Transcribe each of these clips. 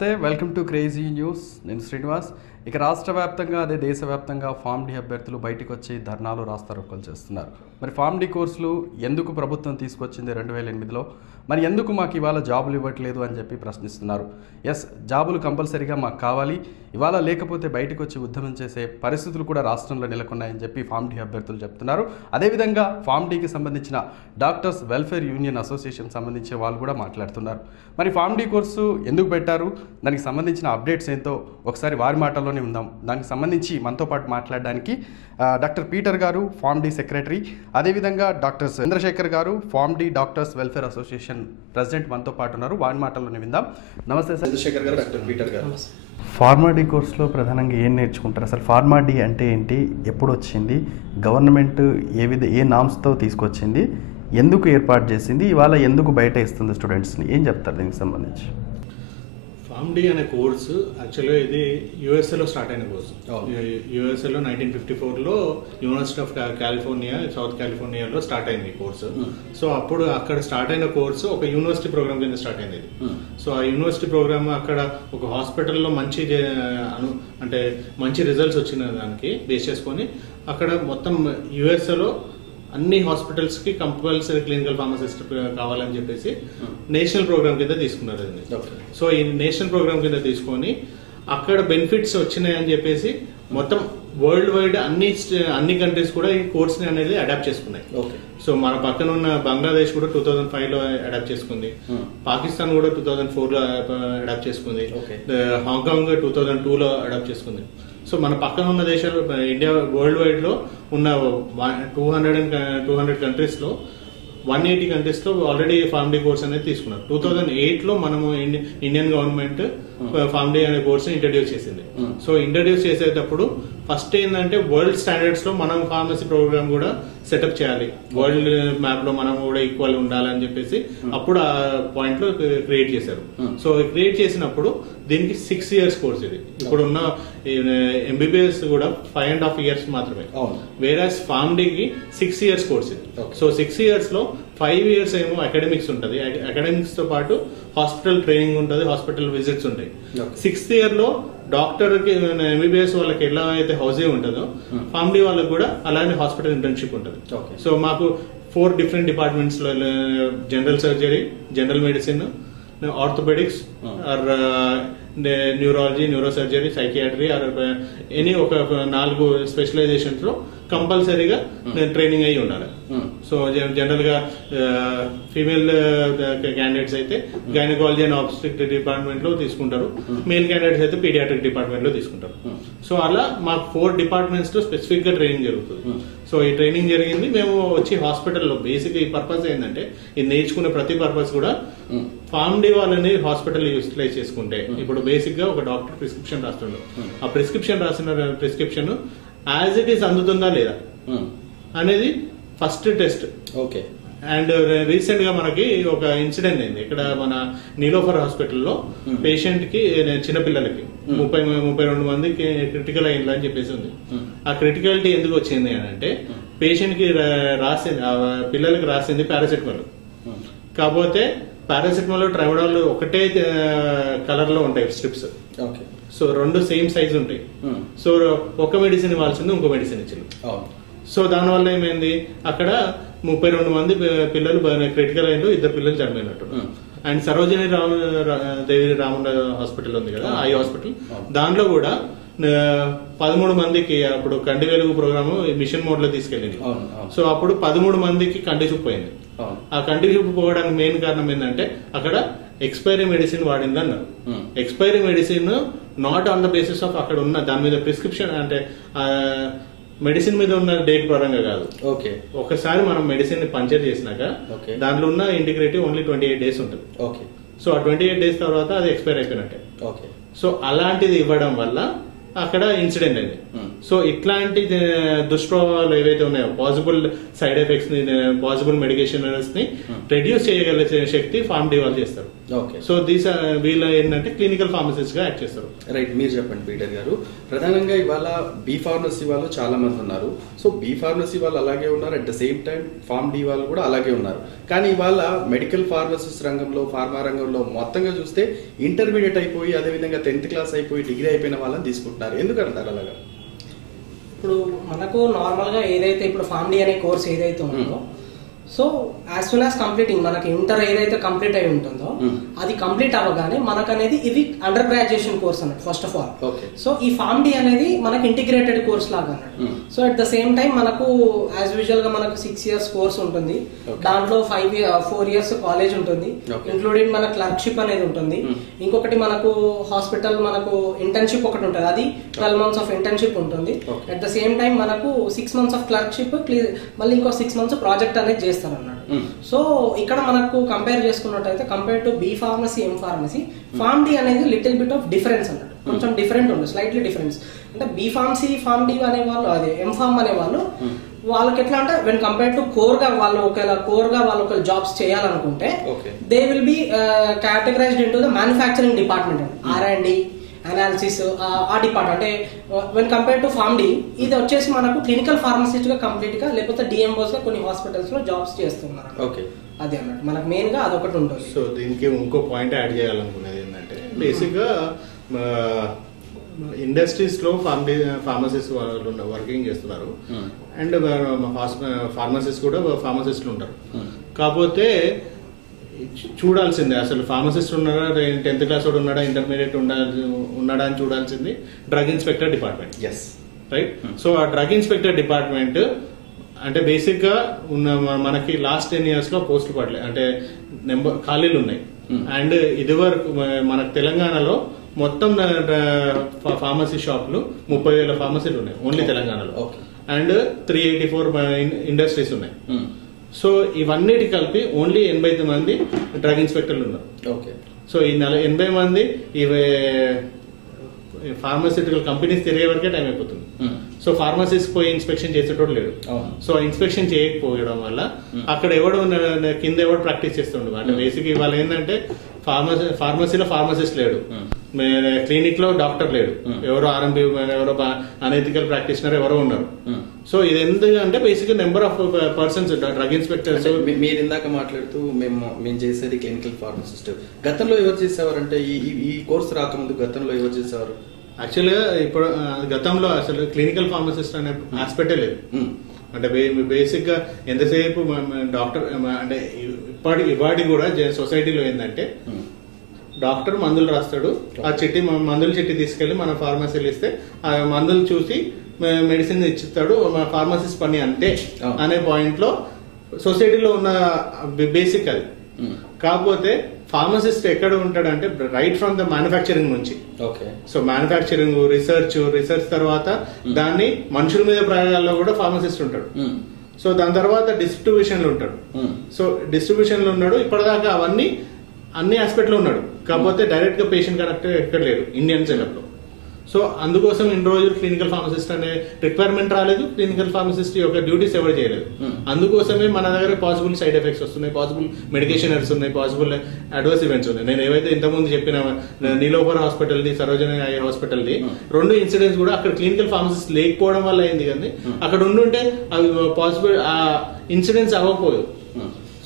నమస్తే, welcome to crazy news. నేను శ్రీనివాస్. ఇక రాష్ట్ర వ్యాప్తంగా అదే దేశవ్యాప్తంగా ఫామ్ డి అభ్యర్థులు బయటకు వచ్చి ధర్నాలు రాస్తారోకలు చేస్తున్నారు. మరి ఫామ్ డి కోర్సులు ఎందుకు ప్రభుత్వం తీసుకొచ్చింది 2008లో, మరి ఎందుకు మాకు ఇవాళ జాబులు ఇవ్వట్లేదు అని చెప్పి ప్రశ్నిస్తున్నారు. ఎస్, జాబులు కంపల్సరీగా మాకు కావాలి, ఇవాళ లేకపోతే బయటకు వచ్చి ఉద్యమం చేసే పరిస్థితులు కూడా రాష్ట్రంలో నెలకొన్నాయని చెప్పి ఫామ్ డి అభ్యర్థులు చెప్తున్నారు. అదేవిధంగా ఫామ్ డికి సంబంధించిన డాక్టర్స్ వెల్ఫేర్ యూనియన్ అసోసియేషన్ సంబంధించిన వాళ్ళు కూడా మాట్లాడుతున్నారు. మరి ఫామ్ డి కోర్సు ఎందుకు పెట్టారు, దానికి సంబంధించిన అప్డేట్స్ ఏంటో ఒకసారి వారి మాటల్లోనే ఉందాం. దానికి సంబంధించి మనతో పాటు మాట్లాడడానికి డాక్టర్ పీటర్ గారు, ఫామ్ డి సెక్రటరీ, అదేవిధంగా డాక్టర్ చంద్రశేఖర్ గారు, pharm D doctors welfare association president మనతో పాటు ఉన్నారు. వారి మాటల్లోనే విందాం. నమస్తే చంద్రశేఖర్ గారు, డాక్టర్ పీటర్ గారు. ఫార్మా డి కోర్సులో ప్రధానంగా ఏం నేర్చుకుంటారు? అసలు ఫార్మా డి అంటే ఏంటి, ఎప్పుడు వచ్చింది, గవర్నమెంట్ ఏ నామ్స్తో తీసుకొచ్చింది, ఎందుకు ఏర్పాటు చేసింది, ఇవాళ ఎందుకు బయట ఇస్తుంది స్టూడెంట్స్ని, ఏం చెప్తారు దీనికి సంబంధించి? ఫామ్ డి అనే కోర్సు యాక్చువల్గా ఇది యూఎస్ఏలో స్టార్ట్ అయిన కోర్సు. యూఎస్ఏలో 1954లో యూనివర్సిటీ ఆఫ్ కాలిఫోర్నియా, సౌత్ కాలిఫోర్నియాలో స్టార్ట్ అయింది ఈ కోర్సు. సో అప్పుడు అక్కడ స్టార్ట్ అయిన కోర్సు ఒక యూనివర్సిటీ ప్రోగ్రామ్ కింద స్టార్ట్ అయింది. సో ఆ యూనివర్సిటీ ప్రోగ్రామ్ అక్కడ ఒక హాస్పిటల్లో అంటే మంచి రిజల్ట్స్ వచ్చిన దానికి బేస్ చేసుకొని అక్కడ మొత్తం యూఎస్ఏలో అన్ని హాస్పిటల్స్ కి కంపల్సరీ క్లినికల్ ఫార్మసిస్ట్ కావాలని చెప్పేసి నేషనల్ ప్రోగ్రామ్ కింద తీసుకున్నారు. సో ఈ నేషనల్ ప్రోగ్రామ్ కింద తీసుకొని అక్కడ బెనిఫిట్స్ వచ్చినాయని చెప్పేసి మొత్తం వరల్డ్ వైడ్ అన్ని కంట్రీస్ కూడా ఈ కోర్స్ ని అనేది అడాప్ట్ చేసుకున్నాయి. సో మన పక్కన ఉన్న బంగ్లాదేశ్ కూడా 2005లో అడాప్ట్ చేసుకుంది, పాకిస్తాన్ కూడా 2004లో అడాప్ట్ చేసుకుంది, హాంకాంగ్ 2002లో అడాప్ట్ చేసుకుంది. సో మన పక్కన ఉన్న దేశాలు, ఇండియా వరల్డ్ వైడ్ లో ఉన్న 200 కంట్రీస్ లో 180 కంట్రీస్ లో ఆల్రెడీ ఫామ్ డి కోర్స్ అనేది తీసుకున్నారు. 2008లో మనము ఇండియన్ గవర్నమెంట్ ఫామ్ డి అనే కోర్స్ ఇంట్రడ్యూస్ చేసింది. సో ఇంట్రడ్యూస్ చేసేటప్పుడు ఫస్ట్ ఏంటంటే వరల్డ్ స్టాండర్డ్స్ లో మనం ఫార్మసీ ప్రోగ్రామ్ కూడా సెటప్ చేయాలి, వరల్డ్ మ్యాప్ లో మనం కూడా ఈక్వల్ ఉండాలని చెప్పేసి అప్పుడు ఆ పాయింట్ లో క్రియేట్ చేశారు. సో క్రియేట్ చేసినప్పుడు దీనికి 6 years కోర్స్ ఇది. ఇప్పుడు ఉన్న ఎంబీబీఎస్ కూడా 5.5 years మాత్రమే, వేరాస్ ఫామ్ డికి 6 years కోర్స్ ఇది. సో 6 years లో 5 years ఏమో అకాడమిక్స్ ఉంటుంది, అకాడమిక్స్ తో పాటు హాస్పిటల్ ట్రైనింగ్ ఉంటుంది, హాస్పిటల్ విజిట్స్ ఉంటాయి. 6th year లో డాక్టర్ కి ఎంబీబీఎస్ వాళ్ళకి ఎలా అయితే హౌసింగ్ ఉంటుందో ఫామ్ డి వాళ్ళకి కూడా అలానే హాస్పిటల్ ఇంటర్న్షిప్ ఉంటుంది. సో మాకు 4 different డిపార్ట్మెంట్స్ లో general surgery, general medicine, orthopaedics, or neurology, neuro surgery, psychiatry, or any ఒక 4 స్పెషలైజేషన్స్ లో కంపల్సరీగా ట్రైనింగ్ అయ్యి ఉండాలి. సో జనరల్ గా ఫీమేల్ క్యాండిడేట్స్ అయితే గైనకాలజీ అండ్ ఆబ్స్టెట్రిక్ డిపార్ట్మెంట్ లో తీసుకుంటారు, మేల్ క్యాండిడేట్స్ అయితే పీడియాట్రిక్ డిపార్ట్మెంట్ లో తీసుకుంటారు. సో అలా మాకు 4 డిపార్ట్మెంట్స్ లో స్పెసిఫిక్ గా ట్రైనింగ్ జరుగుతుంది. సో ఈ ట్రైనింగ్ జరిగింది, మేము వచ్చి హాస్పిటల్లో బేసిక్ ఈ పర్పస్ ఏంటంటే ఇది నేర్చుకునే ప్రతి పర్పస్ కూడా ఫామ్ డి వాళ్ళని హాస్పిటల్ యూటిలైజ్ చేసుకుంటే, ఇప్పుడు బేసిక్ గా ఒక డాక్టర్ ప్రిస్క్రిప్షన్ రాస్తుండ్రు, ఆ ప్రిస్క్రిప్షన్ రాసిన ప్రిస్క్రిప్షన్ యాజ్ ఇట్ ఈస్ అందుతుందా లేదా అనేది first test. Okay. And recent గా మనకి ఒక ఇన్సిడెంట్ అయింది ఇక్కడ మన నీలోఫర్ హాస్పిటల్లో. పేషెంట్ కి, చిన్నపిల్లలకి 32 మందికి క్రిటికల్ అయింది అని చెప్పేసి ఉంది. ఆ క్రిటికాలిటీ ఎందుకు వచ్చింది అని అంటే పేషెంట్ కి రాసింది, పిల్లలకి రాసింది పారాసెటమాల్. కాకపోతే పారాసెటమాల్, ట్రైమడాల్ ఒకటే కలర్ లో ఉంటాయి స్ట్రిప్స్. సో 2 సేమ్ సైజ్ ఉంటాయి. సో ఒక మెడిసిన్ ఇవ్వాల్సింది ఇంకో మెడిసిన్ ఇచ్చింది. సో దానివల్ల ఏమైంది, అక్కడ 32 మంది పిల్లలు క్రిటికల్ అయిన 2 పిల్లలు చనిపోయినట్టు. అండ్ సరోజిని దేవి రామన్ హాస్పిటల్ ఉంది కదా, ఐ హాస్పిటల్, దాంట్లో కూడా 13 మందికి అప్పుడు కంటి వెలుగు ప్రోగ్రామ్ మిషన్ మోడ్ లో తీసుకెళ్ళింది. సో అప్పుడు 13 మందికి కంటి చూపు పోయింది. ఆ కంటి చూపు పోవడానికి మెయిన్ కారణం ఏంటంటే అక్కడ ఎక్స్పైరీ మెడిసిన్ వాడింది అన్నారు. Expiry medicine not on the basis of అక్కడ ఉన్న దాని మీద ప్రిస్క్రిప్షన్, అంటే మెడిసిన్ మీద ఉన్న డేట్ పరంగా కాదు. ఓకే. ఒకసారి మనం మెడిసిన్ పంచర్ చేసినాక దాంట్లో ఉన్న ఇంటిగ్రిటీ ఓన్లీ 28 days ఉంటుంది. ఓకే. సో ఆ 28 days తర్వాత అది ఎక్స్పైర్ అయిపోయినట్టే. ఓకే. సో అలాంటిది ఇవ్వడం వల్ల అక్కడ ఇన్సిడెంట్ అయింది. సో ఇట్లాంటి దుష్ప్రభావాలు ఏవైతే ఉన్నాయో, పాసిబుల్ సైడ్ ఎఫెక్ట్స్ ని, పాసిబుల్ మెడికేషన్స్ ని రెడ్యూస్ చేయగలిగే శక్తి ఫామ్ డి వాళ్ళు చేస్తారు. ఓకే. సో వీళ్ళు ఏంటంటే క్లినికల్ ఫార్మసిస్ట్ గా యాక్ట్ చేస్తారు. రైట్, మీరు చెప్పండి పీటర్ గారు. ప్రధానంగా ఇవాళ బీ ఫార్మసీ వాళ్ళు చాలా మంది ఉన్నారు. సో బీ ఫార్మసీ వాళ్ళు అలాగే ఉన్నారు, at the same time pharm D వాళ్ళు కూడా అలాగే ఉన్నారు. కానీ ఇవాళ మెడికల్ ఫార్మసిస్ట్ రంగంలో, ఫార్మా రంగంలో మొత్తంగా చూస్తే ఇంటర్మీడియట్ అయిపోయి, అదేవిధంగా 10th క్లాస్ అయిపోయి, డిగ్రీ అయిపోయిన వాళ్ళని తీసుకుంటున్నారు. ఎందుకంటారు అలాగా? ఇప్పుడు మనకు నార్మల్గా ఏదైతే ఇప్పుడు ఫార్మ్ డి అనే కోర్స్ ఏదైతే ఉందో, so as soon as completing మనకి ఇంటర్ ఏదైతే కంప్లీట్ అయి ఉంటుందో అది కంప్లీట్ అవ్వగానే మనకు అనేది ఇది అండర్ గ్రాడ్యుయేషన్ కోర్స్ అన్నట్టు ఫస్ట్ ఆఫ్ ఆల్. సో ఈ ఫార్మ్ డి అనేది మనకి ఇంటిగ్రేటెడ్ కోర్స్ లాగా అన్నట్టు. So at the same time మనకు యాజ్ యూజువల్ గా మనకు 6 years కోర్స్ ఉంటుంది, దాంట్లో 4 years కాలేజ్ ఉంటుంది, ఇంక్లూడింగ్ మన క్లర్క్షిప్ అనేది ఉంటుంది. ఇంకొకటి మనకు హాస్పిటల్ మనకు ఇంటర్న్షిప్ ఒకటి ఉంటుంది, అది 12 months ఆఫ్ ఇంటర్న్షిప్ ఉంటుంది. అట్ ద సేమ్ టైం మనకు 6 months ఆఫ్ క్లర్క్షిప్, మళ్ళీ ఇంకో 6 months ప్రాజెక్ట్ అనేది చేస్తారు అన్నట్టు. సో ఇక్కడ మనకు కంపేర్ చేసుకున్నట్టయితే compare to B pharmacy, M pharmacy, pharm D అనేది లిటిల్ బిట్ ఆఫ్ డిఫరెన్స్ అన్నట్టు, కొంచెం డిఫరెంట్ ఉంది, స్లైట్లీ డిఫరెన్స్. అంటే బీ ఫార్మసీ, ఫార్మ్ డి అనే వాళ్ళు, అదే ఎం ఫార్మ్ అనే వాళ్ళు, వాళ్ళకి ఎట్లా అంటే వెన్ కంపేర్ టు కోర్ గా వాళ్ళు ఒకవేళ జాబ్స్ చేయాలనుకుంటే they will be categorised into the manufacturing department, R&D, analysis, ఆ డిపార్ట్మెంట్. అంటే when compare to pharm D ఇది వచ్చేసి మనకు క్లినికల్ ఫార్మసిస్ట్ గా కంప్లీట్ గా, లేకపోతే డిఎంఓస్ గా కొన్ని హాస్పిటల్స్ లో జాబ్స్ చేస్తున్నారు. ఓకే, అది అన్నట్టు మనకు మెయిన్ గా అదొకటి ఉంటుంది. సో దీనికి ఇంకో పాయింట్ యాడ్ చేయాలనుకునేది ఏంటంటే బేసిక్ గా ఇండస్ట్రీస్ లో ఫార్మసిస్ట్ వాళ్ళు వర్కింగ్ చేస్తున్నారు, అండ్ ఫార్మసిస్ట్ కూడా ఫార్మసిస్ట్లు ఉంటారు. కాకపోతే చూడాల్సిందే అసలు ఫార్మసిస్ట్ ఉన్నాడా, 10th class వాడు ఉన్నాడా, ఇంటర్మీడియట్ ఉన్నాడా అని చూడాల్సింది drug inspector department. Yes, right. So ఆ డ్రగ్ ఇన్స్పెక్టర్ డిపార్ట్మెంట్ అంటే బేసిక్ గా మనకి లాస్ట్ 10 years లో పోస్టులు పడలేదు, అంటే ఖాళీలు ఉన్నాయి. అండ్ ఇదివరకు మనకు తెలంగాణలో మొత్తం ఫార్మసీ షాపులు 30,000 ఫార్మసీలు ఉన్నాయి ఓన్లీ తెలంగాణలో, అండ్ 384 ఇండస్ట్రీస్ ఉన్నాయి. సో ఇవన్నిటి కలిపి ఓన్లీ 80 మంది డ్రగ్ ఇన్స్పెక్టర్లు ఉన్నారు. ఓకే. సో ఈ 80 మంది ఇవి ఫార్మాసిటికల్ కంపెనీస్ తిరిగే వరకే టైం అయిపోతుంది. సో ఫార్మసీస్ పోయి ఇన్స్పెక్షన్ చేసేటోడు లేడు. సో ఇన్స్పెక్షన్ చేయకపోవడం వల్ల అక్కడ కింద ఎవడు ప్రాక్టీస్ చేస్తుండే. అంటే బేసిక్ ఇవాళ ఏంటంటే ఫార్మసీలో ఫార్మసిస్ట్ లేడు, క్లినిక్ లో డాక్టర్ లేడు, ఎవరో ఆర్ఎంపీ, ఎవరో అనెథికల్ ప్రాక్టీషనర్ ఎవరో ఉన్నారు. సో ఇది ఎందుకంటే basic number of persons drug inspectors. మీరు ఇందాక మాట్లాడుతూ మేము చేసేది క్లినికల్ ఫార్మసిస్ట్, గతంలో ఎవరు చేసేవారంటే ఈ కోర్స్ రాకముందు గతంలో ఎవరు చేసేవారు? యాక్చువల్గా ఇప్పుడు గతంలో అసలు క్లినికల్ ఫార్మసిస్ట్ అనే ఆస్పెక్టే లేదు. అంటే బేసిక్ గా ఎంతసేపు డాక్టర్ అంటే ఇవాడి కూడా సొసైటీలో ఏంటంటే డాక్టర్ మందులు రాస్తాడు, ఆ మందుల చిట్టి తీసుకెళ్లి మన ఫార్మసీలు ఇస్తే ఆ మందులు చూసి మెడిసిన్ ఇచ్చిస్తాడు, ఫార్మసిస్ట్ పని అంతే అనే పాయింట్ లో సొసైటీలో ఉన్న బేసిక్ అది. కాకపోతే ఫార్మసిస్ట్ ఎక్కడ ఉంటాడంటే రైట్ ఫ్రమ్ ద మ్యానుఫ్యాక్చరింగ్ నుంచి. సో మ్యానుఫ్యాక్చరింగ్, రీసెర్చ్ తర్వాత దాన్ని మనుషుల మీద ప్రయోగాల్లో కూడా ఫార్మసిస్ట్ ఉంటాడు. సో దాని తర్వాత డిస్ట్రిబ్యూషన్ లో ఉంటాడు. సో డిస్ట్రిబ్యూషన్ లో ఉన్నాడు ఇప్పటిదాకా అన్ని ఆస్పెక్ట్ లో ఉన్నాడు. కాకపోతే డైరెక్ట్ గా పేషెంట్ కనెక్ట్ ఎక్కడ లేడు ఇండియన్ సెటప్ లో. సో అందుకోసం ఇన్ని రోజులు క్లినికల్ ఫార్మసిస్ట్ అనే రిక్వైర్మెంట్ రాలేదు, క్లినికల్ ఫార్మసిస్ట్ యొక్క డ్యూటీస్ ఎవరు చేయలేదు. అందుకోసమే మన దగ్గర పాసిబుల్ సైడ్ ఎఫెక్ట్స్ వస్తున్నాయి, పాసిబుల్ మెడికేషన్ ఎర్స్ ఉన్నాయి, పాసిబుల్ అడ్వర్స్ ఈవెంట్స్ ఉన్నాయి. నేను ఏవైతే ఇంతకుముందు చెప్పిన నీలోఫర్ హాస్పిటల్ది, సరోజని ఐ హాస్పిటల్ది 2 ఇన్సిడెంట్స్ కూడా అక్కడ క్లినికల్ ఫార్మసిస్ట్ లేకపోవడం వల్ల అయింది. కానీ అక్కడ ఉండుంటే అవి పాసిబుల్ ఆ ఇన్సిడెంట్స్ అవ్వకపోదు.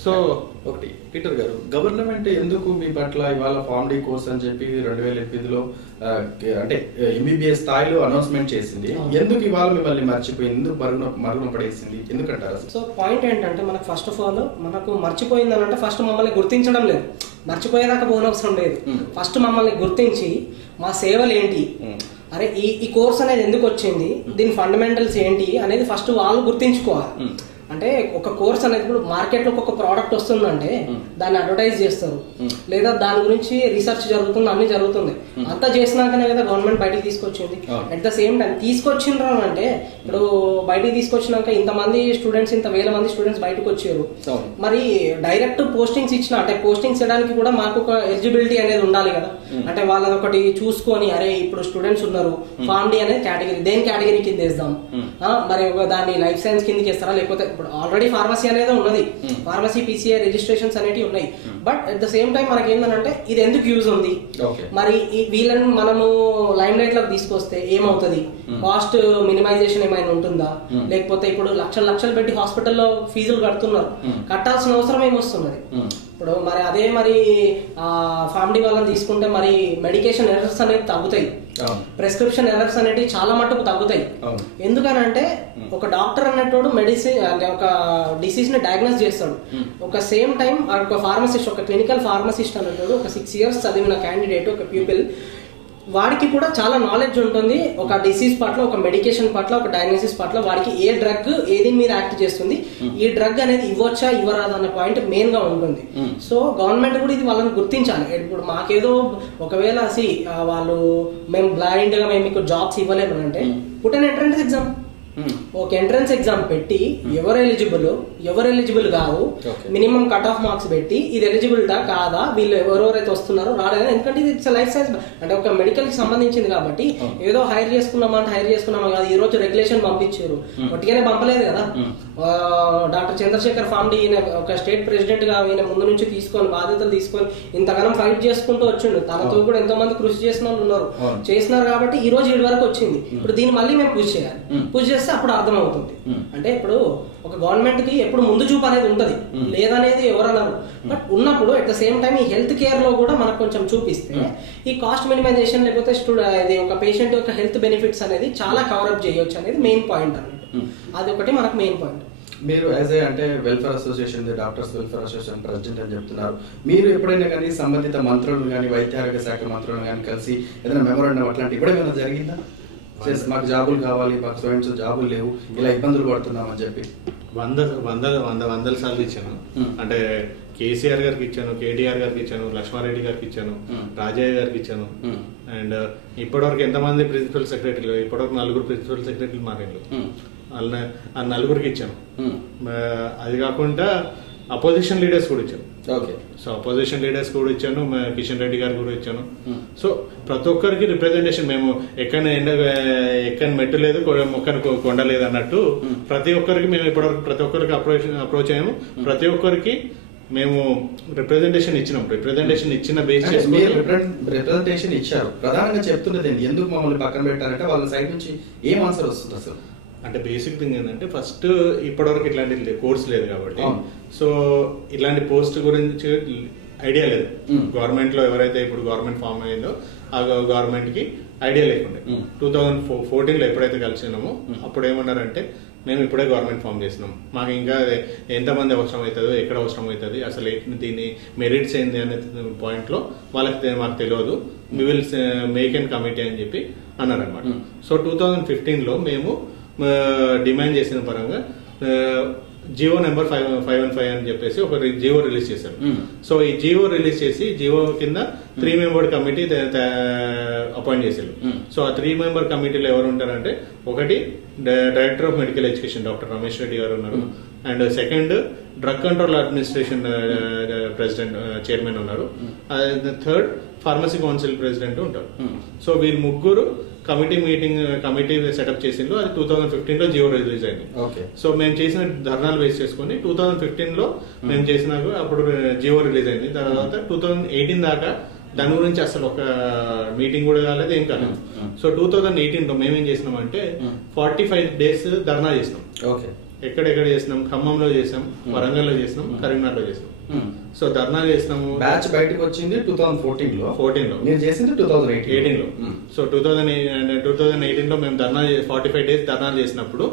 సో ఒకటి పీటర్ గారు, గవర్నమెంట్ ఎందుకు మీ పట్ల ఇవాళ ఫార్మ్ డి కోర్స్ అని చెప్పి 2008లో అంటే ఎంబీబీఎస్ స్థాయిలో అనౌన్స్మెంట్ చేసింది, ఎందుకు ఇవాళ మిమ్మల్ని మర్చిపోయింది, ఎందుకు మరుగున పడేసింది, ఎందుకంటారు? సో పాయింట్ ఏంటంటే మనకు ఫస్ట్ ఆఫ్ ఆల్ మనకు మర్చిపోయిందని అంటే ఫస్ట్ మమ్మల్ని గుర్తించడం లేదు, మర్చిపోయేదాకా పోనవసరం లేదు. ఫస్ట్ మమ్మల్ని గుర్తించి మా సేవలు ఏంటి, అరే ఈ కోర్స్ అనేది ఎందుకు వచ్చింది, దీని ఫండమెంటల్స్ ఏంటి అనేది ఫస్ట్ వాళ్ళు గుర్తించుకోవాలి. అంటే ఒక కోర్స్ అనేది ఇప్పుడు మార్కెట్ లో ఒక ప్రోడక్ట్ వస్తుందంటే దాన్ని అడ్వర్టైజ్ చేస్తారు, లేదా దాని గురించి రీసెర్చ్ జరుగుతుంది, అన్ని జరుగుతుంది. అంతా చేసినాకనే కదా గవర్నమెంట్ బయటికి తీసుకొచ్చింది. అట్ ద సేమ్ టైం తీసుకొచ్చిండ్రు అంటే ఇప్పుడు బయటికి తీసుకొచ్చినాక ఇంతమంది స్టూడెంట్స్, ఇంత వేల మంది స్టూడెంట్స్ బయటకు వచ్చారు. మరి డైరెక్ట్ పోస్టింగ్స్ ఇచ్చిన అంటే పోస్టింగ్స్ ఇవ్వడానికి కూడా మాకు ఒక ఎలిజిబిలిటీ అనేది ఉండాలి కదా. అంటే వాళ్ళని ఒకటి చూసుకొని అరే ఇప్పుడు స్టూడెంట్స్ ఉన్నారు, ఫార్మ్ డి అనేది కేటగిరీ, దేని కేటగిరీ కింద వేద్దాం, మరి దాన్ని లైఫ్ సైన్స్ కిందకి ఇస్తారా, లేకపోతే ఇప్పుడు ఇప్పుడు ఆల్రెడీ ఫార్మసీ అనేది ఉన్నది, ఫార్మసీ PCI రిజిస్ట్రేషన్స్ అనేవి ఉన్నాయి. But at the same time మనకి ఏంటంటే ఇది ఎందుకు యూజ్ ఉంది, మరి వీళ్ళని మనము లైమ్ లైట్ లోకి తీసుకొస్తే ఏమవుతుంది, కాస్ట్ మినిమైజేషన్ ఏమైనా ఉంటుందా, లేకపోతే ఇప్పుడు లక్షలు పెట్టి హాస్పిటల్లో ఫీజులు కడుతున్నారు, కట్టాల్సిన అవసరం ఏమొస్తున్నది. ఇప్పుడు మరి అదే మరి ఫార్మడీ వాళ్ళని తీసుకుంటే మరి మెడికేషన్ ఎర్రర్స్ అనేవి తగ్గుతాయి, ప్రిస్క్రిప్షన్ ఎర్రర్స్ అనేవి చాలా మట్టుకు తగ్గుతాయి. ఎందుకనంటే ఒక డాక్టర్ అన్నట్టు మెడిసిన్ ఒక డిసీజ్ ని డయాగ్నోస్ చేస్తాడు. ఒక సేమ్ టైం ఒక ఫార్మసిస్ట్, ఒక క్లినికల్ ఫార్మసిస్ట్ అన్నట్టు ఒక 6 years చదివిన క్యాండిడేట్, ఒక ప్యూపిల్, వాడికి కూడా చాలా నాలెడ్జ్ ఉంటుంది ఒక డిసీజ్ పట్ల, ఒక మెడికేషన్ పట్ల, ఒక డయాగ్నోసిస్ పట్ల. వాడికి ఏ డ్రగ్ ఏది మీద యాక్ట్ చేస్తుంది, ఈ డ్రగ్ అనేది ఇవ్వచ్చా ఇవ్వరాదా అన్న పాయింట్ మెయిన్ గా ఉంటుంది. సో గవర్నమెంట్ కూడా ఇది వాళ్ళని గుర్తించాలి. ఇప్పుడు మాకేదో ఒకవేళ వాళ్ళు మేము బ్లైండ్ గా మేము మీకు జాబ్స్ ఇవ్వలేము అంటే పుట్ అన్ ఎంట్రన్స్ ఎగ్జామ్, ఒక ఎంట్రన్స్ ఎగ్జామ్ పెట్టి ఎవరు ఎలిజిబుల్ కాదు, మినిమం కట్ ఆఫ్ మార్క్స్ పెట్టి ఇది ఎలిజిబిలిటా కాదా, వీళ్ళు ఎవరెవరైతే వస్తున్నారో రాలేదా. ఎందుకంటే ఇది ఇట్స్ లైఫ్ సైన్స్, అంటే ఒక మెడికల్ కి సంబంధించింది కాబట్టి ఏదో హైర్ చేసుకున్నామా కాదు. ఈ రోజు రెగ్యులేషన్ పంపించారు, ఒట్టిగానే పంపలేదు కదా. డాక్టర్ చంద్రశేఖర్ ఫామ్డీ ఈయన ఒక స్టేట్ ప్రెసిడెంట్ గా ఈయన ముందు నుంచి తీసుకొని బాధ్యతలు తీసుకొని ఇంతగానం ఫైట్ చేసుకుంటూ వచ్చిండు. తనతో కూడా ఎంతో మంది కృషి చేసిన వాళ్ళు ఉన్నారు, చేసినారు కాబట్టి ఈ రోజు ఇటు వరకు వచ్చింది. ఇప్పుడు దీన్ని మళ్ళీ మేము పూజ చేయాలి, పూజ చేస్తే అప్పుడు అర్థం అవుతుంది. అంటే ఇప్పుడు ఒక గవర్నమెంట్ కి ఎప్పుడు ముందు చూపు అనేది ఉంటది, లేదనేది ఎవరన్నారు. బట్ ఉన్నప్పుడు అట్ ద సేమ్ టైం ఈ హెల్త్ కేర్ లో కూడా మనకు కొంచెం చూపిస్తే ఈ కాస్ట్ మినిమైజేషన్ లేకపోతే ఇది ఒక పేషెంట్ యొక్క హెల్త్ బెనిఫిట్స్ అనేది చాలా కవరప్ చేయొచ్చు అనేది మెయిన్ పాయింట్ అన్నట్టు. అది ఒకటి మనకు మెయిన్ పాయింట్. మీరు యాజ్ ఏ అంటే welfare association, doctors welfare association president అని చెప్తున్నారు. మీరు ఎప్పుడైనా కానీ సంబంధిత మంత్రులను కానీ వైద్య ఆరోగ్య శాఖ మంత్రులను కానీ కలిసి ఏదైనా మెమోరాండం అట్లాంటి కూడా ఏమైనా జరిగిందా? మాకు జాబులు కావాలి, మాకు స్టూడెంట్స్ జాబులు లేవు, ఇలా ఇబ్బందులు పడుతున్నాం అని చెప్పి వందల సార్లు ఇచ్చాను. అంటే కేసీఆర్ గారికి ఇచ్చాను, కేటీఆర్ గారికి ఇచ్చాను, లక్ష్మారెడ్డి గారికి ఇచ్చాను, రాజయ్య గారికి ఇచ్చాను. అండ్ ఇప్పటివరకు ఎంతమంది ప్రిన్సిపల్ సెక్రటరీలు, ఇప్పటివరకు 4 ప్రిన్సిపల్ సెక్రటరీలు మారారు, ఆ 4 ఇచ్చాను. అది కాకుండా అపోజిషన్ లీడర్స్ కూడా ఇచ్చాను. సో అపోజిషన్ లీడర్స్ కూడా ఇచ్చాను, కిషన్ రెడ్డి గారు కూడా ఇచ్చాను. సో ప్రతి ఒక్కరికి రిప్రజెంటేషన్, మేము ఎక్కని మెట్టు లేదు, మొక్కని కొండ లేదు అన్నట్టు ప్రతి ఒక్కరికి మేము ఇప్పటివరకు ప్రతి ఒక్కరికి అప్రోచ్ అయ్యాము. ప్రతి ఒక్కరికి మేము రిప్రజెంటేషన్ ఇచ్చినాం. రిప్రజెంటేషన్ ఇచ్చిన బేస్ రిప్రజెంటేషన్ ఇచ్చారు. ప్రధానంగా చెప్తున్నది ఎందుకు మమ్మల్ని పక్కన పెట్టారంటే వాళ్ళ సైడ్ నుంచి ఏం ఆన్సర్ వస్తుంది అసలు? అంటే బేసిక్ థింగ్ ఏంటంటే ఫస్ట్ ఇప్పటివరకు ఇట్లాంటి కోర్స్ లేదు కాబట్టి, సో ఇట్లాంటి పోస్ట్ గురించి ఐడియా లేదు. గవర్నమెంట్ లో ఎవరైతే ఇప్పుడు గవర్నమెంట్ ఫామ్ అయిందో ఆ గవర్నమెంట్ కి ఐడియా లేకుండే. 2014 లో ఎప్పుడైతే కలిసినామో అప్పుడు ఏమన్నారంటే మేము ఇప్పుడే గవర్నమెంట్ ఫామ్ చేసినాం, మాకు ఇంకా ఎంతమంది అవసరం అవుతుందో, ఎక్కడ అవసరం అవుతుంది, అసలు దీని మెరిట్స్ ఏంది అనే పాయింట్ లో వాళ్ళకి మాకు తెలియదు, we will make an committee అని చెప్పి అన్నారనమాట. సో 2015 లో మేము డిమాండ్ చేసిన పరంగా జియో నెంబర్ 515 అని చెప్పేసి ఒక జియో రిలీజ్ చేశారు. సో ఈ జియో రిలీజ్ చేసి జియో కింద 3 member కమిటీ అపాయింట్ చేశారు. సో ఆ 3 member కమిటీలో ఎవరు ఉంటారంటే, ఒకటి director of medical education doctor Ramesh Reddy గారు ఉన్నారు, and second drug control administration president chairman ఉన్నారు, థర్డ్ ఫార్మసీ కౌన్సిల్ ప్రెసిడెంట్ ఉంటారు. సో వీళ్ళు ముగ్గురు కమిటీ సెటప్ చేసిండ్రు. అది 2015 లో జియో రిలీజ్ అయింది. సో మేము చేసిన ధర్నాలు బేస్ చేసుకుని 2015 లో మేము చేసినాక అప్పుడు జియో రిలీజ్ అయింది. తర్వాత 2018 దాకా దాని గురించి అసలు ఒక మీటింగ్ కూడా కాలేదు, ఏం కాలేదు. సో 2018 లో మేమేం చేసినామంటే 45 days ధర్నా చేసినాం. ఎక్కడెక్కడ చేసినాం, ఖమ్మంలో చేసాం, వరంగల్లో చేసినాం, కరీంనగర్లో చేసినాం. సో ధర్నా చేసినాము. బ్యాచ్ బయటకు వచ్చింది 2014 లో, మీరు చేసింది 2018 లో. సో 2018 లో మేము 45 days ధర్నాలు చేసినప్పుడు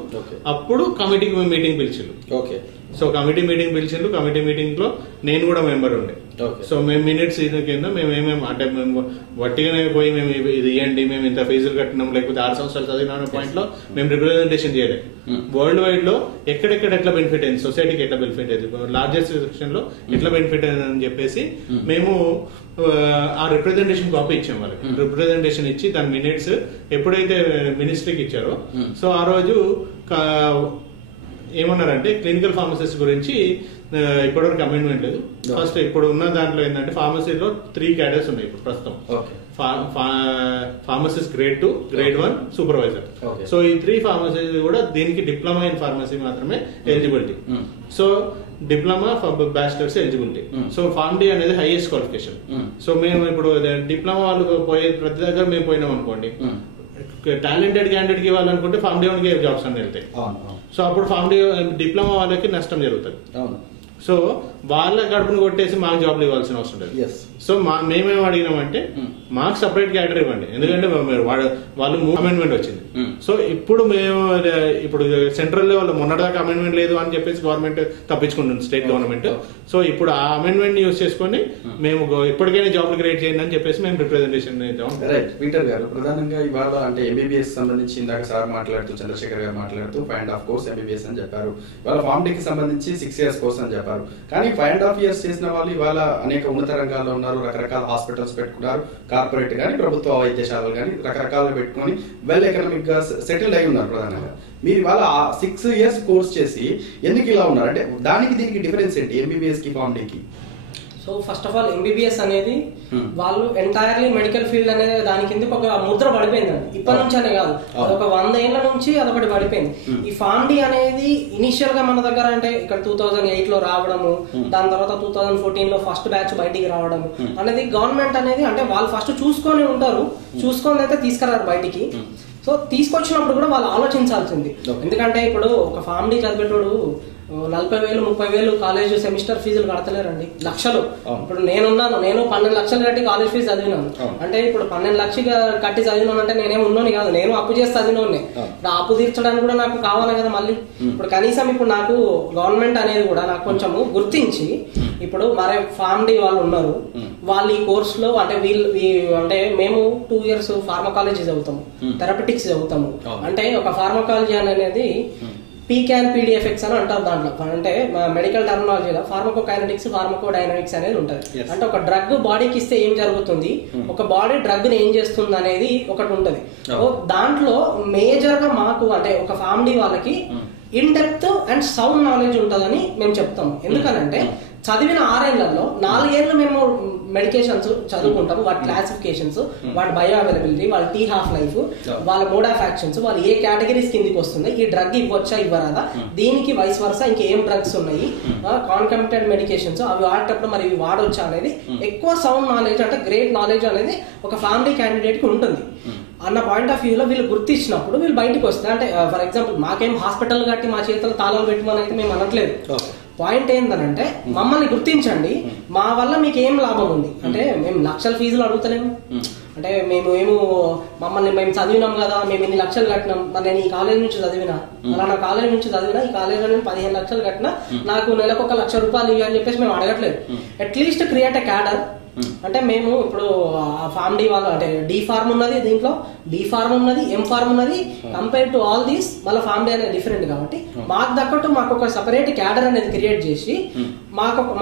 అప్పుడు కమిటీ మీటింగ్ పిలిచిండు. సో కమిటీ మీటింగ్ పిలిచిండు. కమిటీ మీటింగ్ లో నేను కూడా మెంబర్ ఉండే. సో మేము మినిట్స్ కింద మేము ఏమేమి అంటే మేము వట్టిగానే పోయి మేము ఇది ఇవ్వండి, మేము ఇంత ఫీజులు కట్టినాం, లేకపోతే 6 సంవత్సరాలు చదివిన పాయింట్ లో మేము రిప్రజెంటేషన్ చేయలేదు. వరల్డ్ వైడ్ లో ఎక్కడెక్కడ ఎట్లా బెనిఫిట్ అయింది, సొసైటీకి ఎట్లా బెనిఫిట్ అయింది, లార్జెస్ట్ సెక్షన్ లో ఎట్లా బెనిఫిట్ అయింది అని చెప్పేసి మేము ఆ రిప్రజెంటేషన్ కాపీ ఇచ్చాం వాళ్ళకి. రిప్రజెంటేషన్ ఇచ్చి దాని మినిట్స్ ఎప్పుడైతే మినిస్ట్రీకి ఇచ్చారో, సో ఆ రోజు ఏమన్నారంటే క్లినికల్ ఫార్మసిస్ట్ గురించి ఇప్పటివరకు అమెండ్మెంట్ లేదు. ఫస్ట్ ఇప్పుడు ఉన్న దాంట్లో ఏంటంటే ఫార్మసీలో 3 క్యాడర్స్ ఉన్నాయి ఇప్పుడు ప్రస్తుతం. Pharmacist grade 2, grade 1, supervisor. So ఈ 3 ఫార్మసీస్ కూడా దీనికి డిప్లొమా ఇన్ ఫార్మసీ మాత్రమే eligibility. So diploma bachelors eligibility. So pharm D అనేది హైయెస్ట్ క్వాలిఫికేషన్. సో మేము ఇప్పుడు డిప్లొమా వాళ్ళు పోయే ప్రతి దగ్గర మేము పోయినాం అనుకోండి, టాలెంటెడ్ క్యాండిడేట్ కి ఇవ్వాలనుకుంటే ఫార్మ్ డి వాళ్ళకి జాబ్స్ అన్ని వెళ్తాయి. సో అప్పుడు ఫార్మ్ డి డిప్లొమా వాళ్ళకి నష్టం జరుగుతుంది. సో వాళ్ళ గడుపును కొట్టేసి మాకు జాబ్లు ఇవ్వాల్సిన అవసరం లేదు. సో మేమేం అడిగినామంటే మాకు సపరేట్ క్యాడర్ ఇవ్వండి, ఎందుకంటే వాళ్ళు అమెండ్మెంట్ వచ్చింది. సో ఇప్పుడు మేము ఇప్పుడు సెంట్రల్ లెవెల్ మొన్నటిదాకా అమెండ్మెంట్ లేదు అని చెప్పేసి గవర్నమెంట్ తప్పించుకుంటుంది, స్టేట్ గవర్నమెంట్. సో ఇప్పుడు ఆ అమెండ్మెంట్ ని యూజ్ చేసుకొని మేము ఇప్పటికైనా జాబ్లు క్రియేట్ చేయండి అని చెప్పేసి మేము రిప్రజెంటేషన్ ఇద్దాం. పీటర్ గారు, ప్రధానంగా ఇవాళ అంటే ఎంబీబీఎస్ సంబంధించి ఇందాక సార్ మాట్లాడుతూ, చంద్రశేఖర్ గారు మాట్లాడుతూ 5.5 కోర్స్ ఎంబీబీఎస్ అని చెప్పారు. ఇవాళ ఫార్మ్ డి కి సంబంధించి 6 years కోర్స్ అని చెప్పారు. కానీ 5.5 years చేసిన వాళ్ళు ఇవాళ అనేక ఉన్నత రంగాల్లో ఉన్నారు, రకరకాల హాస్పిటల్స్ పెట్టుకున్నారు, కార్పొరేట్ కానీ ప్రభుత్వ వైద్యశాలలు కానీ రకరకాలుగా పెట్టుకొని వెల్ ఎకనామిక్ గా సెటిల్ అయి ఉన్నారు. ప్రధానంగా మీరు ఇవాళ 6 years కోర్స్ చేసి ఎందుకు ఇలా ఉన్నారు అంటే దానికి దీనికి డిఫరెన్స్ ఏంటి ఎంబీబీఎస్ కి ఫార్మ్ డి కి? So first of all MBBS అనేది వాళ్ళు ఎంటైర్లీ మెడికల్ ఫీల్డ్ అనేది దాని కిందకి ఒక ముద్ర పడిపోయిందండి. ఇప్పటి నుంచి అనే కాదు, అదొక 100 ఏళ్ల నుంచి అదొకటి పడిపోయింది. ఈ ఫార్మ్ డి అనేది ఇనిషియల్ గా మన దగ్గర అంటే ఇక్కడ 2008 లో రావడము, దాని తర్వాత 2014 లో ఫస్ట్ బ్యాచ్ బయటికి రావడము అనేది గవర్నమెంట్ అనేది అంటే వాళ్ళు ఫస్ట్ చూసుకొని ఉంటారు, చూసుకొని అయితే తీసుకురారు బయటికి. సో తీసుకొచ్చినప్పుడు కూడా వాళ్ళు ఆలోచించాల్సింది. ఎందుకంటే ఇప్పుడు ఒక ఫార్మ్ డి చదివేటోడు 40,000 30,000 కాలేజ్ సెమిస్టర్ ఫీజులు కడతలేరండి, లక్షలు. ఇప్పుడు నేను 12 లక్షలు కట్టి కాలేజ్ ఫీజు చదివినాను అంటే ఇప్పుడు 12 లక్షలు కట్టి చదివినాను అంటే నేనేం ఉన్నోని కాదు, నేను అప్పు చేసి చదివినోని. ఇప్పుడు అప్పు తీర్చడానికి కూడా నాకు కావాలి కదా మళ్ళీ. ఇప్పుడు కనీసం ఇప్పుడు నాకు గవర్నమెంట్ అనేది కూడా నాకు కొంచెము గుర్తించి ఇప్పుడు మరి ఫార్మ్ డి వాళ్ళు ఉన్నారు, వాళ్ళు ఈ కోర్స్ లో అంటే అంటే మేము 2 years ఫార్మకాలజీ చదువుతాము, థెరపటిక్స్ చదువుతాము. అంటే ఒక ఫార్మకాలజీ అనేది పీక్యాన్ పీడిఎఫ్ఎక్స్ అని అంటారు. దాంట్లో అంటే మెడికల్ టర్మినాలజీలో ఫార్మకోకైనెటిక్స్, ఫార్మకోడైనమిక్స్ అనేది ఉంటుంది. అంటే ఒక డ్రగ్ బాడీకి ఇస్తే ఏం జరుగుతుంది, ఒక బాడీ డ్రగ్ ని ఏం చేస్తుంది అనేది ఒకటి ఉంటుంది. దాంట్లో మేజర్ గా మాకు అంటే ఒక ఫార్మ్ డి వాళ్ళకి in depth and sound knowledge ఉంటుందని మేము చెప్తాము. ఎందుకనంటే చదివిన 6 ఏళ్లలో 4 ఏళ్ళు మేము మెడికేషన్స్ చదువుకుంటాము, వాటి క్లాసిఫికేషన్స్, వాటి బయో అవైలబిలిటీ, వాళ్ళ టీ హాఫ్ లైఫ్, వాళ్ళ మోడ్ ఆఫ్ యాక్షన్స్, వాళ్ళు ఏ కేటగిరీస్ కిందికి వస్తుంది, ఈ డ్రగ్ ఇవ్వచ్చా ఇవ్వరాదా, దీనికి వైస్ వర్సా ఇంకేం డ్రగ్స్ ఉన్నాయి, కాన్కమిటెంట్ మెడికేషన్స్ అవి వాడేటప్పుడు మరి ఇవి వాడొచ్చా అనేది ఎక్కువ సౌండ్ నాలెడ్జ్ అంటే గ్రేట్ నాలెడ్జ్ అనేది ఒక ఫ్యామిలీ క్యాండిడేట్ కి ఉంటుంది అన్న పాయింట్ ఆఫ్ వ్యూలో వీళ్ళు గుర్తించినప్పుడు వీళ్ళు బయటకు వస్తారు. అంటే ఫర్ ఎగ్జాంపుల్ మాకేం హాస్పిటల్ కట్టి మా చేతులు తాళాలు పెట్టమని అయితే మేము అనట్లేదు. పాయింట్ ఏంటంటే మమ్మల్ని గుర్తించండి, మా వల్ల మీకు ఏం లాభం ఉంది అంటే మేము లక్షల ఫీజులు అడుగుతలేము. అంటే మేము మేము చదివినాం కదా, మేము ఇన్ని లక్షలు కట్టినాం, మరి నేను ఈ కాలేజ్ నుంచి చదివినా, అలా నా కాలేజ్ నుంచి చదివినా, ఈ కాలేజ్లో నేను 15 లక్షలు కట్టినా, నాకు నెలకు 1 లక్ష రూపాయలు ఇవి అని చెప్పేసి మేము అడగట్లేదు. At least create a cadre. అంటే మేము ఇప్పుడు ఫార్మ్ డి వాళ్ళు అంటే డి ఫార్మ్ ఉన్నది, దీంట్లో బి ఫార్మ్ ఉన్నది, ఎం ఫార్మ్ ఉన్నది, కంపేర్ టు ఆల్ దీస్ మళ్ళీ ఫార్మ్ డి అనేది డిఫరెంట్. కాబట్టి మాకు దక్కట్టు మాకు ఒక సపరేట్ క్యాడర్ అనేది క్రియేట్ చేసి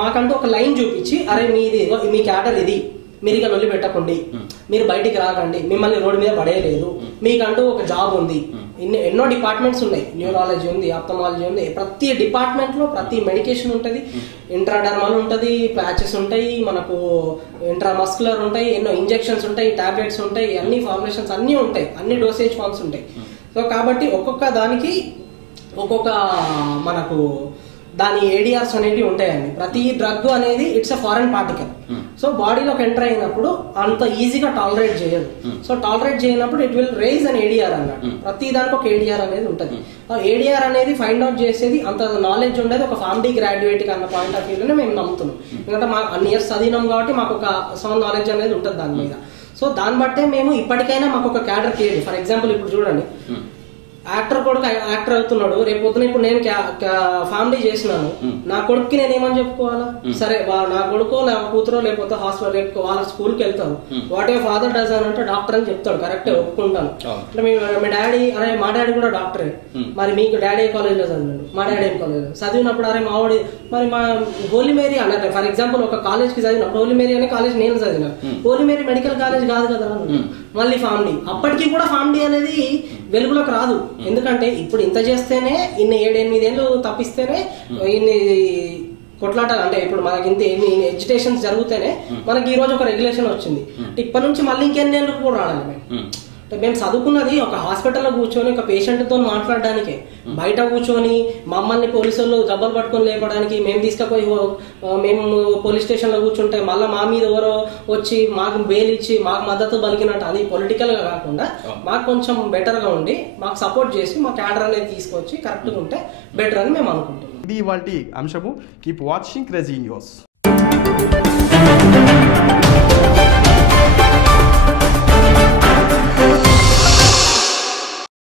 మాకంటూ ఒక లైన్ చూపించి, అరే మీది మీ క్యాడర్ ఇది, మీరు ఇక నొల్లి పెట్టకండి, మీరు బయటికి రాకండి, మిమ్మల్ని రోడ్డు మీద పడేయలేదు, మీకంటూ ఒక జాబ్ ఉంది. ఎన్నో డిపార్ట్మెంట్స్ ఉన్నాయి, న్యూరాలజీ ఉంది, ఆప్థమాలజీ ఉంది, ప్రతి డిపార్ట్మెంట్ లో ప్రతి మెడికేషన్ ఉంటుంది, ఇంట్రాడర్మల్ ఉంటుంది, ప్యాచెస్ ఉంటాయి, మనకు ఇంట్రామస్కులర్ ఉంటాయి, ఎన్నో ఇంజెక్షన్స్ ఉంటాయి, టాబ్లెట్స్ ఉంటాయి, అన్ని ఫార్ములేషన్స్ అన్నీ ఉంటాయి, అన్ని డోసేజ్ ఫార్మ్స్ ఉంటాయి. సో కాబట్టి ఒక్కొక్క దానికి ఒక్కొక్క మనకు దాని ఏడిఆర్స్ అనేవి ఉంటాయండి. ప్రతి డ్రగ్ అనేది it's a foreign particle. So బాడీలోకి ఎంటర్ అయినప్పుడు అంత ఈజీగా టాలరేట్ చేయదు. సో టాలరేట్ చేయనప్పుడు it will rise an ADR అన్నట్టు. ప్రతి దానికి ఒక ఏడిఆర్ అనేది ఉంటుంది. ఆ ఏడిఆర్ అనేది ఫైండ్ అవుట్ చేసేది అంత నాలెడ్జ్ ఉండేది ఒక ఫార్మ్ డి గ్రాడ్యుయేట్ కి అన్న పాయింట్ ఆఫ్ వ్యూలోనే మేము నమ్ముతున్నాం. ఎందుకంటే మాకు అన్ని ఇయర్స్ చదివినాం కాబట్టి మాకు ఒక సౌండ్ నాలెడ్జ్ అనేది ఉంటుంది దాని మీద. సో దాన్ని బట్టే మేము ఇప్పటికైనా మాకు ఒక క్యాడర్ క్రియేట్. ఫర్ ఎగ్జాంపుల్ ఇప్పుడు చూడండి, యాక్టర్ కొడుకు యాక్టర్ అవుతున్నాడు, రేపు పొద్దున ఇప్పుడు నేను ఫ్యామిలీ చేసినాను, నా కొడుకుకి నేను ఏమని చెప్పుకోవాలా? సరే నా కొడుకో నా కూతురో లేకపోతే హాస్పిటల్ రేపు వాళ్ళ స్కూల్కి వెళ్తాను, వాట్ ఏ ఫాదర్ డస్ అని అంటే డాక్టర్ అని చెప్తాడు, కరెక్టే ఒప్పుకుంటాను. అంటే మీ డాడీ, అరే మా డాడీ కూడా డాక్టరే, మరి మీకు డాడీ ఏ కాలేజ్లో చదివాడు, మా డాడీ ఏం కాలేజ్ చదివినప్పుడు, అరే మావాడి మరి మా హోలీ మేరీ అన్నట్టు. ఫర్ ఎగ్జాంపుల్ ఒక కాలేజ్కి చదివినప్పుడు హోలీ మేరీ అనే కాలేజ్ నేను చదివినా, హోలీ మేరీ మెడికల్ కాలేజ్ కాదు కదా. మళ్ళీ ఫామ్డీ, అప్పటికి కూడా ఫామ్డీ అనేది వెలుగులోకి రాదు. ఎందుకంటే ఇప్పుడు ఇంత చేస్తేనే ఇన్ని 7-8 ఏళ్ళు తప్పిస్తేనే ఇన్ని కొట్లాట, అంటే ఇప్పుడు మనకి ఇంత ఎడ్యుకేషన్స్ జరిగితేనే మనకి ఈ రోజు ఒక రెగ్యులేషన్ వచ్చింది. ఇప్పటి నుంచి మళ్ళీ ఇంకెన్ని ఏళ్ళు కూడా రావాలి మేము చదువుకున్నది ఒక హాస్పిటల్లో కూర్చొని ఒక పేషెంట్తో మాట్లాడడానికి, బయట కూర్చొని మమ్మల్ని పోలీసులు జబ్బలు పట్టుకొని లేపడానికి, మేము తీసుకుపోయి మేము పోలీస్ స్టేషన్లో కూర్చుంటే మళ్ళీ మా మీద ఎవరో వచ్చి మాకు బెయిల్ ఇచ్చి మాకు మద్దతు పలికినట్టు, అది పొలిటికల్గా కాకుండా మాకు కొంచెం బెటర్గా ఉండి మాకు సపోర్ట్ చేసి మా క్యాడర్ అనేది తీసుకొచ్చి కరెక్ట్గా ఉంటే బెటర్ అని మేము అనుకుంటున్నాం. ఇది ఇవాల్టి అంశము. Keep watching crazy news.